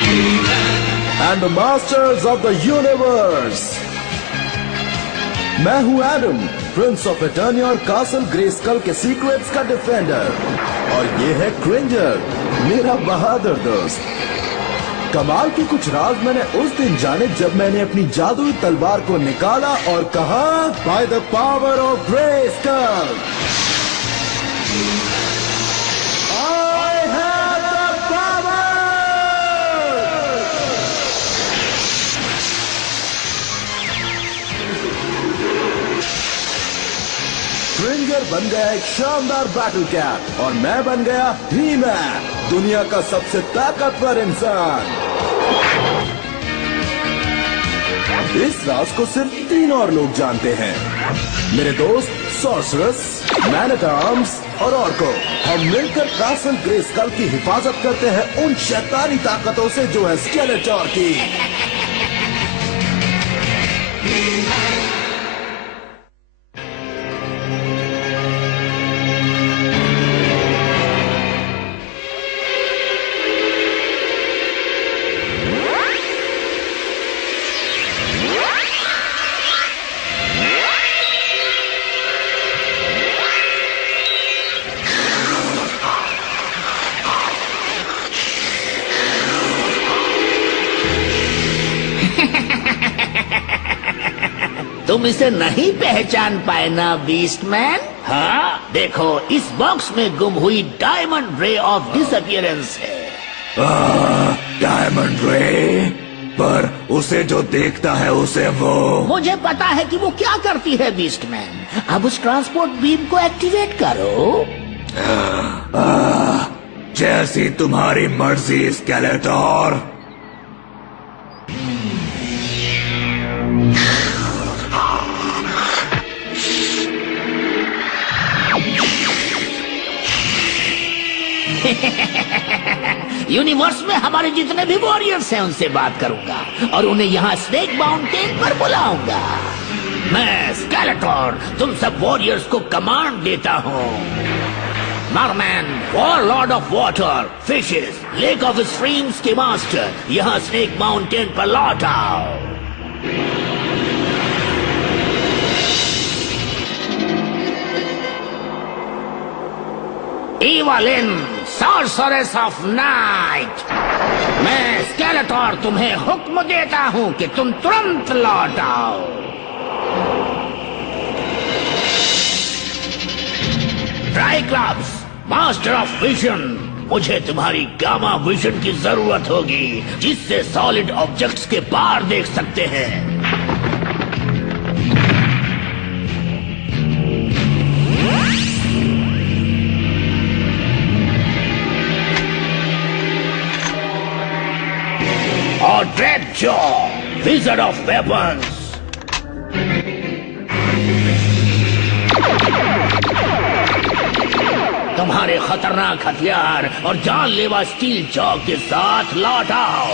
and the masters of the universe. मैं हूँ Adam, Prince of attorney और castle ग्रेस्कल के सीक्रेट्स का डिफेंडर, और ये है क्रिंजर, मेरा बहादुर दोस्त। कमाल के कुछ राज मैंने उस दिन जाने जब मैंने अपनी जादुई तलवार को निकाला और कहा, by the power of Grayskull I have the power. Cringer बन गया एक शानदार बैटल कैप और मैं बन गया ही-मैन, दुनिया का सबसे ताकतवर इंसान। इस राज को सिर्फ 3 और लोग जानते हैं, मेरे दोस्त सॉर्सरस, मैन एट आर्म्स और ऑर्को। हम मिलकर कासल ग्रेस्कल की हिफाजत करते हैं उन शैतानी ताकतों से जो है स्केलेटोर की। तुम इसे नहीं पहचान पाए ना बीस्टमैन? हाँ, देखो इस बॉक्स में गुम हुई डायमंड रे ऑफ डिसअपियरेंस है। डायमंड रे? पर उसे जो देखता है उसे वो। मुझे पता है कि वो क्या करती है बीस्टमैन। अब उस ट्रांसपोर्ट बीम को एक्टिवेट करो। जैसी तुम्हारी मर्जी स्केलेटोर। यूनिवर्स में हमारे जितने भी वॉरियर्स हैं उनसे बात करूंगा और उन्हें यहाँ स्नेक माउंटेन पर बुलाऊंगा। मैं स्केलेटोर तुम सब वॉरियर्स को कमांड देता हूँ। Merman, war Lord of water, fishes, lake of streams के मास्टर, यहाँ स्नेक माउंटेन पर लौट आओ। इवलिन, सॉर्सरेस ऑफ नाइट, मैं स्केलेटोर तुम्हें हुक्म देता हूं कि तुम तुरंत लौट आओ। ट्राइक्लॉप्स, मास्टर ऑफ विजन, मुझे तुम्हारी गामा विजन की जरूरत होगी जिससे सॉलिड ऑब्जेक्ट्स के पार देख सकते हैं। और ड्रेडजॉ, विज़र्ड ऑफ वेपन्स, तुम्हारे खतरनाक हथियार और जानलेवा स्टील जॉ के साथ लौट आओ।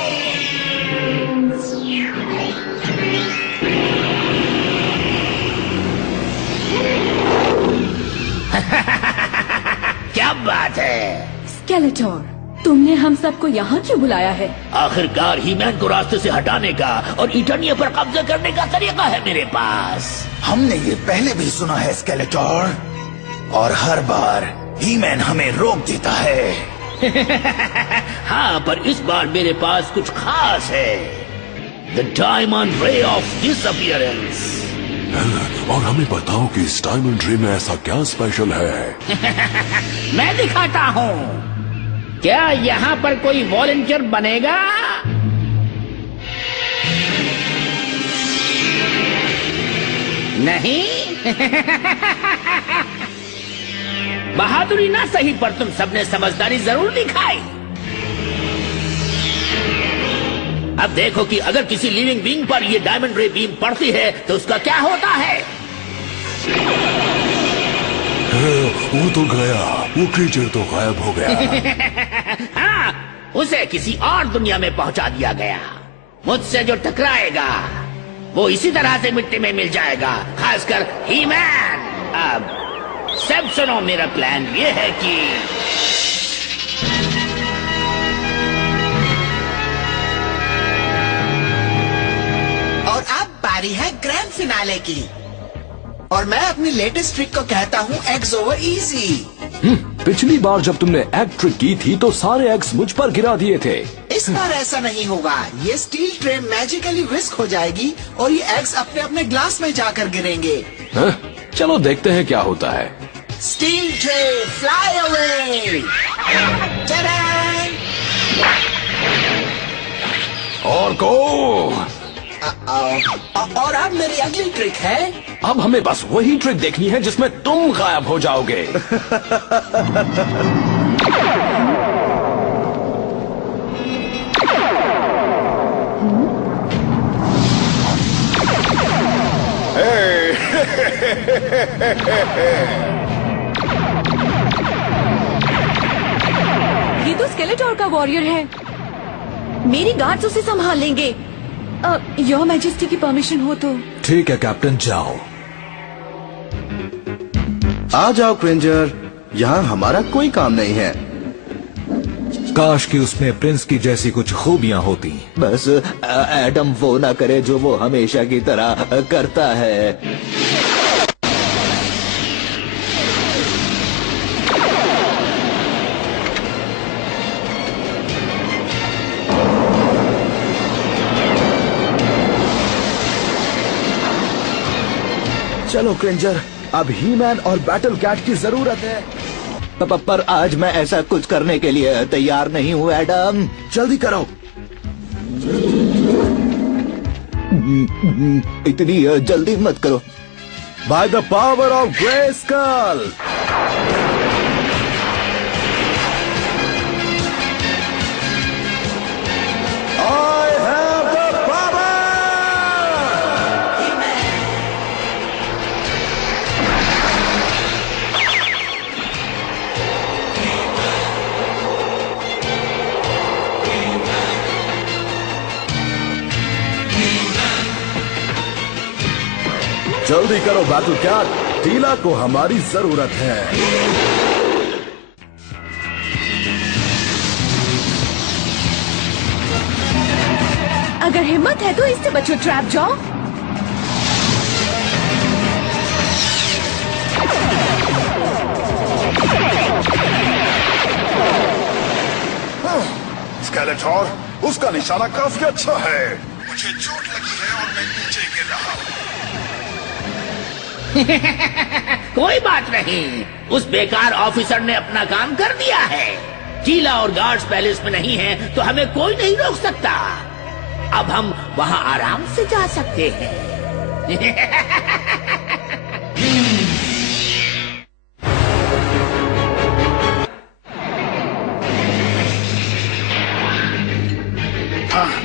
क्या बात है स्केलेटोर, तुमने हम सबको यहाँ क्यों बुलाया है? आखिरकार ही-मैन को रास्ते से हटाने का और इटर्निया पर कब्जा करने का तरीका है मेरे पास। हमने ये पहले भी सुना है स्केलेटोर, और हर बार ही-मैन हमें रोक देता है। हाँ, पर इस बार मेरे पास कुछ खास है, the diamond ray of disappearance. और हमें बताओ कि इस डायमंड रे में ऐसा क्या स्पेशल है? मैं दिखाता हूँ। क्या यहाँ पर कोई वॉलंटियर बनेगा? नहीं? बहादुरी ना सही, पर तुम सबने समझदारी जरूर दिखाई। अब देखो कि अगर किसी लिविंग बीइंग पर ये डायमंड रे बीम पड़ती है तो उसका क्या होता है। वो तो गया, वो क्रीचर तो गायब हो गया। हाँ, उसे किसी और दुनिया में पहुंचा दिया गया। मुझसे जो टकराएगा वो इसी तरह से मिट्टी में मिल जाएगा, खासकर ही-मैन। अब सब सुनो, मेरा प्लान ये है कि फिनाले की। और मैं अपनी लेटेस्ट ट्रिक को कहता हूँ एग्स ओवर इजी। पिछली बार जब तुमने एग ट्रिक की थी तो सारे एग्स मुझ पर गिरा दिए थे। इस बार ऐसा नहीं होगा। ये स्टील ट्रे मैजिकली विस्क हो जाएगी और ये एग्स अपने अपने ग्लास में जाकर गिरेंगे। चलो देखते हैं क्या होता है। Steel tray fly away. और को और अब मेरी अगली ट्रिक है। अब हमें बस वही ट्रिक देखनी है जिसमें तुम गायब हो जाओगे। ये तो स्केलेटोर का वॉरियर है। मेरी गार्ड्स उसे संभाल लेंगे। योर मैजेस्टी की परमिशन हो तो। ठीक है कैप्टन, जाओ। आ जाओ क्रेंजर, यहाँ हमारा कोई काम नहीं है। काश कि उसमें प्रिंस की जैसी कुछ खूबियां होती। बस एडम वो ना करे जो वो हमेशा की तरह करता है। चलो क्रेंजर, अब ही मैन और बैटल कैट की जरूरत है। पर आज मैं ऐसा कुछ करने के लिए तैयार नहीं हूँ एडम। जल्दी करो। इतनी जल्दी मत करो। By the power of Grayskull. I have the power! जल्दी करो बैटल कैट, टीला को हमारी जरूरत है। अगर हिम्मत है तो इससे बचो ट्रैप जॉ। स्केलेटोर, उसका निशाना काफी अच्छा है। मुझे चोट लगी है और मैं नीचे गिर रहा हूँ। कोई बात नहीं, उस बेकार ऑफिसर ने अपना काम कर दिया है। टीला और गार्ड्स पैलेस में नहीं है तो हमें कोई नहीं रोक सकता। अब हम वहां आराम से जा सकते हैं।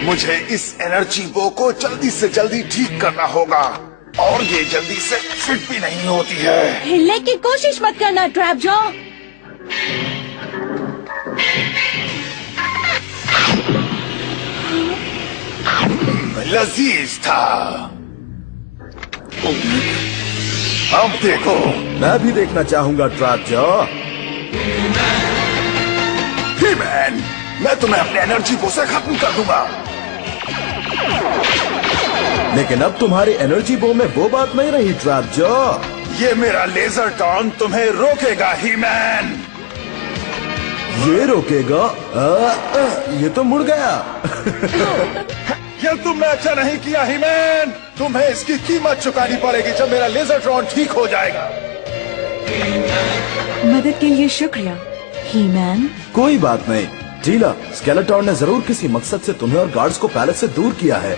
मुझे इस एनर्जी बो को जल्दी से जल्दी ठीक करना होगा और ये जल्दी से फिट भी नहीं होती है। हिलने की कोशिश मत करना ट्रैप जॉ। लजीज था। अब देखो। मैं भी देखना चाहूंगा ट्रैप जॉ। ही-मैन, मैं तुम्हें अपने एनर्जी बो से खत्म कर दूंगा। लेकिन अब तुम्हारी एनर्जी बो में वो बात नहीं रही ट्रैप जॉ। ये मेरा लेजर टॉर्न तुम्हें रोकेगा ही-मैन। ये रोकेगा? ये तो मुड़ गया। ये तुमने अच्छा नहीं किया ही-मैन। तुम्हें इसकी कीमत चुकानी पड़ेगी जब मेरा लेजर टॉर्न ठीक हो जाएगा। मदद के लिए शुक्रिया ही मैन। कोई बात नहीं टीला, स्केलेटोर ने जरूर किसी मकसद से तुम्हें और गार्ड्स को पैलेस से दूर किया है।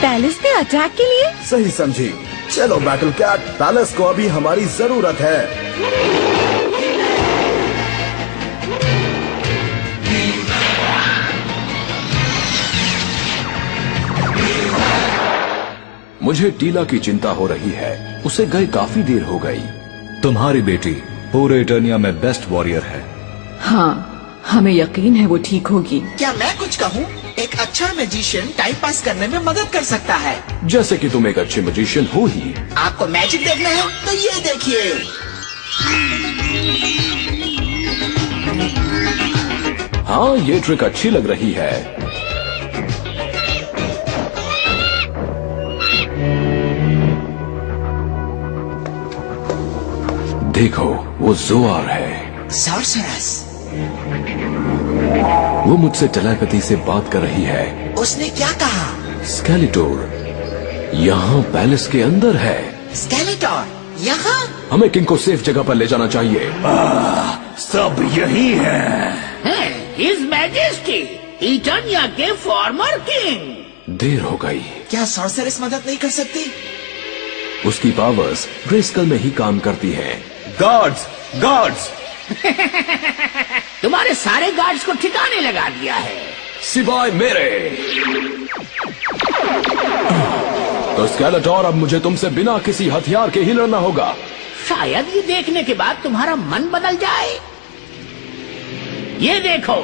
पैलेस पे अटैक के लिए? सही समझी। चलो बैटल कैट, पैलेस को अभी हमारी जरूरत है। मुझे टीला की चिंता हो रही है। उसे गए काफी देर हो गई। तुम्हारी बेटी पूरे इटर्निया में बेस्ट वॉरियर है। हाँ, हमें यकीन है वो ठीक होगी। क्या मैं कुछ कहूँ? एक अच्छा मैजिशियन टाइम पास करने में मदद कर सकता है। जैसे कि तुम एक अच्छे मैजिशियन हो ही। आपको मैजिक देखना है तो ये देखिए। हाँ, ये ट्रिक अच्छी लग रही है। देखो, वो जोआर है। सॉर्सरस। वो मुझसे टेलीपैथी से बात कर रही है। उसने क्या कहा? स्केलेटोर यहाँ पैलेस के अंदर है। स्केलेटोर यहाँ? हमें किंग को सेफ जगह पर ले जाना चाहिए। सब यही है। हिज मैजेस्टी इटनिया के फॉर्मर किंग। देर हो गई। क्या सॉर्सरस मदद नहीं कर सकती? उसकी पावर्स ग्रेस्कल में ही काम करती हैं। Guards, guards! तुम्हारे सारे गार्ड्स को ठिकाने लगा दिया है, सिवाय मेरे। तो स्केलेटोर, अब मुझे तुमसे बिना किसी हथियार के ही लड़ना होगा। शायद ये देखने के बाद तुम्हारा मन बदल जाए। ये देखो,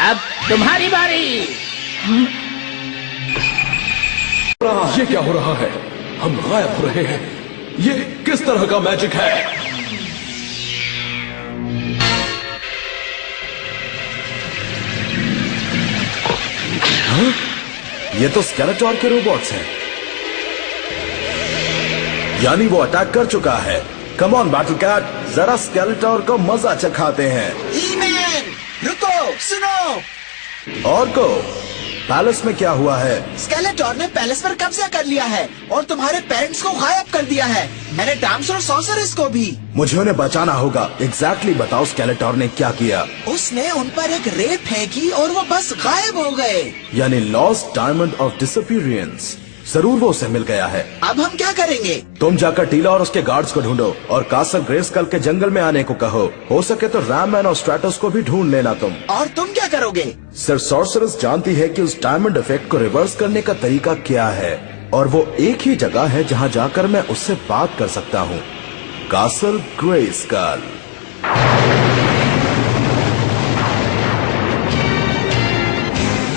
अब तुम्हारी बारी। ये क्या हो रहा है? हम गायब हो रहे हैं। ये किस तरह का मैजिक है? हाँ? ये तो स्केलेटोर के रोबोट्स हैं। यानी वो अटैक कर चुका है। कम ऑन बैटल कैट, जरा स्केलेटोर को मजा चखाते हैं। ही-मैन, रुको, सुनो। और को पैलेस में क्या हुआ है? स्केलेटोर ने पैलेस पर कब्जा कर लिया है और तुम्हारे पेरेंट्स को गायब कर दिया है। मैंने टाम्स और सॉर्सरस को भी। मुझे उन्हें बचाना होगा। एग्जैक्टली बताओ स्केलेटोर ने क्या किया? उसने उन पर एक रेत फेंकी और वो बस गायब हो गए। यानी लॉस्ट डायमंड ऑफ डिसअपीयरेंस। जरूर वो उसे मिल गया है। अब हम क्या करेंगे? तुम जाकर टीला और उसके गार्ड्स को ढूंढो और कासल ग्रेस्कल के जंगल में आने को कहो। हो सके तो रैममैन और स्ट्रैटस को भी ढूंढ लेना तुम। और तुम क्या करोगे? सिर्फ सॉर्सरस जानती है कि उस डायमंड इफेक्ट को रिवर्स करने का तरीका क्या है, और वो एक ही जगह है जहां जाकर मैं उससे बात कर सकता हूँ। Castle Grayskull.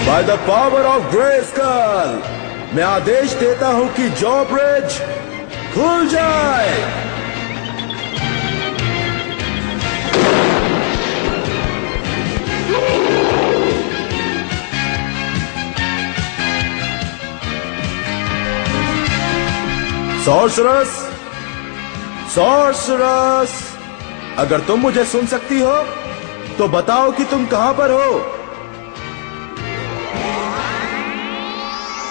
By the power of Grayskull, मैं आदेश देता हूं कि जॉ ब्रिज खुल जाए। सॉर्सरस, सॉर्सरस, अगर तुम मुझे सुन सकती हो तो बताओ कि तुम कहां पर हो।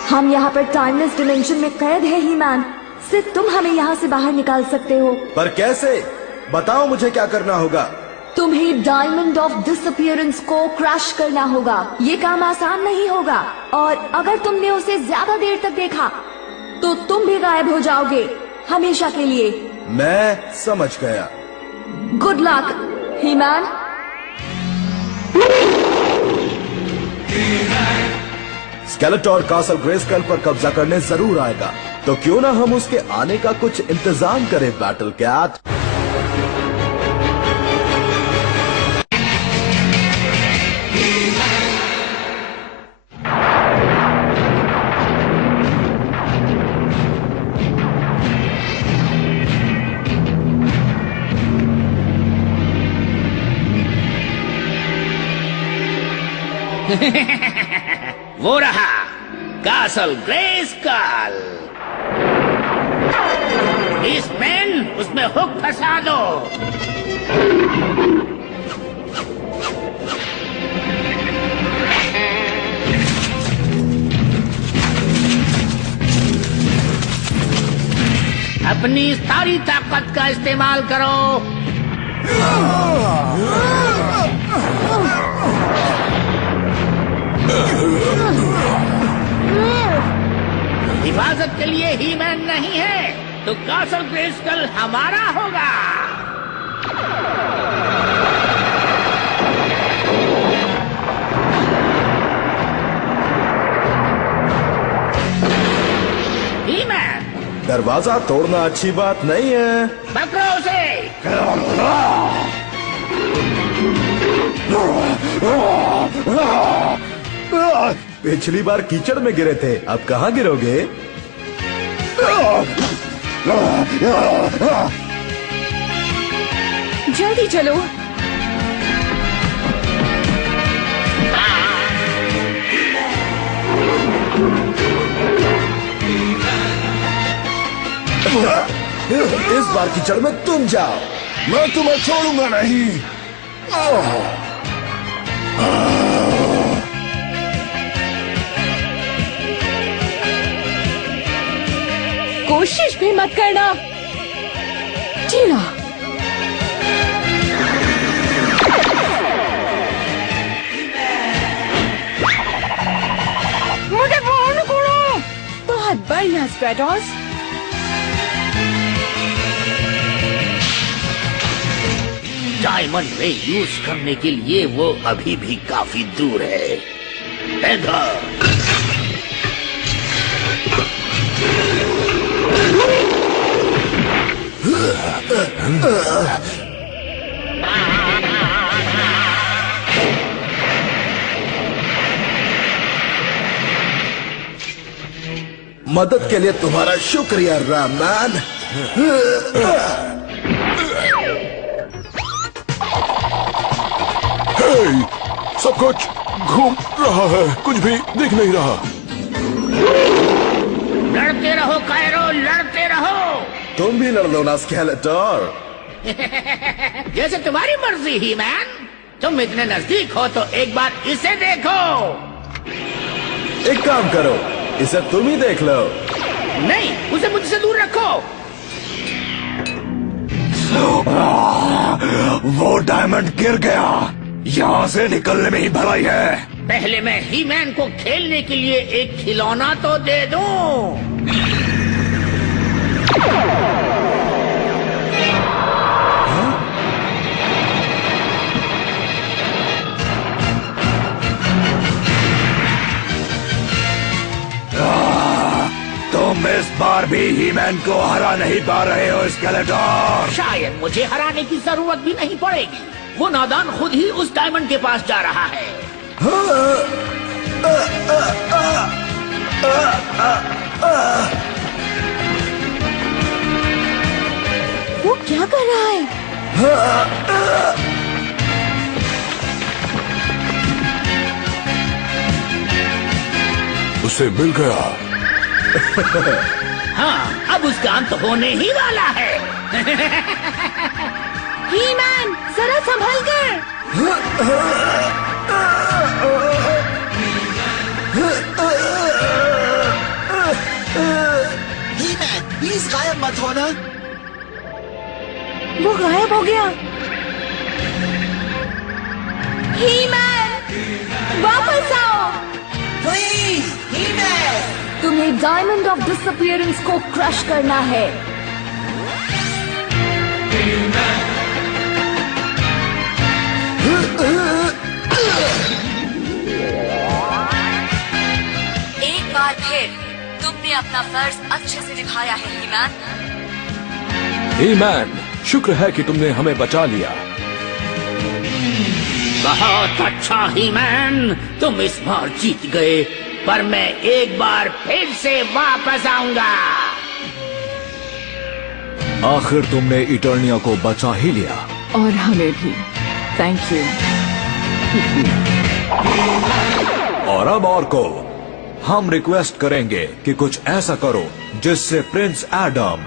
हम यहाँ पर टाइमलेस डिमेंशन में कैद है ही मैन। सिर्फ तुम हमें यहाँ से बाहर निकाल सकते हो। पर कैसे? बताओ मुझे क्या करना होगा। तुम्हें डायमंड ऑफ डिसअपीयरेंस को क्रैश करना होगा। ये काम आसान नहीं होगा, और अगर तुमने उसे ज्यादा देर तक देखा तो तुम भी गायब हो जाओगे हमेशा के लिए। मैं समझ गया। गुड लक ही मैन। स्केलेटोर कासल ग्रेस्कल पर कब्जा करने जरूर आएगा, तो क्यों ना हम उसके आने का कुछ इंतजाम करें बैटल कैट। वो रहा कासल ग्रेस्कल। बीस्टमैन, उसमें हुक फंसा दो। अपनी सारी ताकत का इस्तेमाल करो। हिफाजत के लिए ही मैन नहीं है तो कासल ग्रेस्कल हमारा होगा। ही मैन, दरवाजा तोड़ना अच्छी बात नहीं है। पकड़ो उसे। पिछली बार कीचड़ में गिरे थे, अब कहाँ गिरोगे? जल्दी चलो। इस बार की जड़ में तुम जाओ। मैं तुम्हें छोड़ूंगा नहीं। कोशिश भी मत करना। टीना, मुझे बाहर निकालो। बहुत बढ़िया स्ट्रेटोस। डायमंड रे यूज करने के लिए वो अभी भी काफी दूर है। इधर मदद के लिए तुम्हारा शुक्रिया रामैन। सब कुछ घूम रहा है, कुछ भी दिख नहीं रहा। लड़ते रहो कायरो, लड़ते रहो। तुम भी लड़ लो ना स्केलेटोर। जैसे तुम्हारी मर्जी ही मैन। तुम इतने नजदीक हो तो एक बार इसे देखो। एक काम करो, इसे तुम ही देख लो। नहीं, उसे मुझसे दूर रखो। वो डायमंड गिर गया। यहाँ से निकलने में ही भलाई है। पहले मैं ही मैन को खेलने के लिए एक खिलौना तो दे दूं। तुम इस बार भी हीमैन को हरा नहीं पा रहे हो स्केलेटोर। शायद मुझे हराने की जरूरत भी नहीं पड़ेगी। वो नादान खुद ही उस डायमंड के पास जा रहा है। वो क्या कर रहा है? उसे मिल गया। हाँ, अब उसका अंत होने ही वाला है। ही मैन, जरा संभल कर। ही-मैन, प्लीज गायब मत होना। वो गायब हो गया। ही मैन, वापस आओ। Please, He-Man. तुम्हें डायमंड ऑफ डिसअपीयरेंस को क्रश करना है। एक बार फिर तुमने अपना फर्ज अच्छे से निभाया है ही-मैन। ही-मैन, शुक्र है कि तुमने हमें बचा लिया। बहुत अच्छा ही मैन, तुम इस बार जीत गए, पर मैं एक बार फिर से वापस आऊंगा। आखिर तुमने इटर्निया को बचा ही लिया। और हमें भी। Thank you. और अब और को हम रिक्वेस्ट करेंगे कि कुछ ऐसा करो जिससे प्रिंस एडम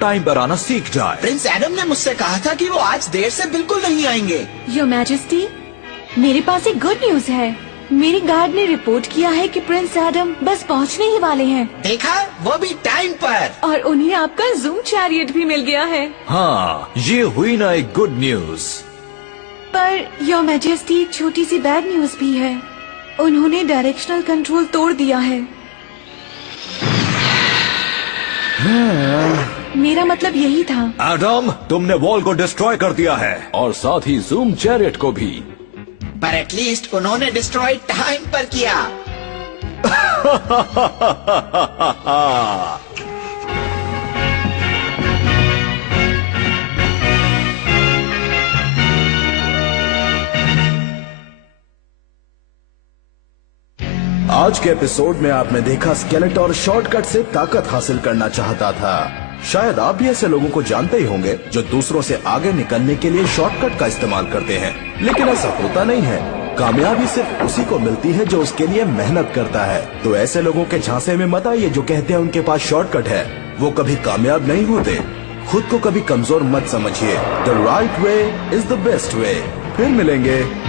टाइम पर आना सीख जाए। प्रिंस एडम ने मुझसे कहा था कि वो आज देर से बिल्कुल नहीं आएंगे। योर मैजेस्टी, मेरे पास एक गुड न्यूज है। मेरी गार्ड ने रिपोर्ट किया है कि प्रिंस एडम बस पहुंचने ही वाले हैं। देखा, वो भी टाइम पर। और उन्हें आपका जूम चैरियट भी मिल गया है। हाँ, ये हुई ना एक good news. Per your majesty, एक छोटी सी बैड न्यूज भी है। उन्होंने डायरेक्शनल कंट्रोल तोड़ दिया है। मेरा मतलब यही था। एडम, तुमने वॉल को डिस्ट्रॉय कर दिया है। और साथ ही जूम चैरियट को भी। पर एटलीस्ट उन्होंने डिस्ट्रॉय टाइम पर किया। आज के एपिसोड में आपने देखा स्केलेटोर शॉर्टकट से ताकत हासिल करना चाहता था। शायद आप भी ऐसे लोगों को जानते ही होंगे जो दूसरों से आगे निकलने के लिए शॉर्टकट का इस्तेमाल करते हैं, लेकिन ऐसा होता नहीं है। कामयाबी सिर्फ उसी को मिलती है जो उसके लिए मेहनत करता है। तो ऐसे लोगों के झांसे में मत आइए जो कहते हैं उनके पास शॉर्टकट है। वो कभी कामयाब नहीं होते। खुद को कभी कमजोर मत समझिए। The right way is the best way. फिर मिलेंगे।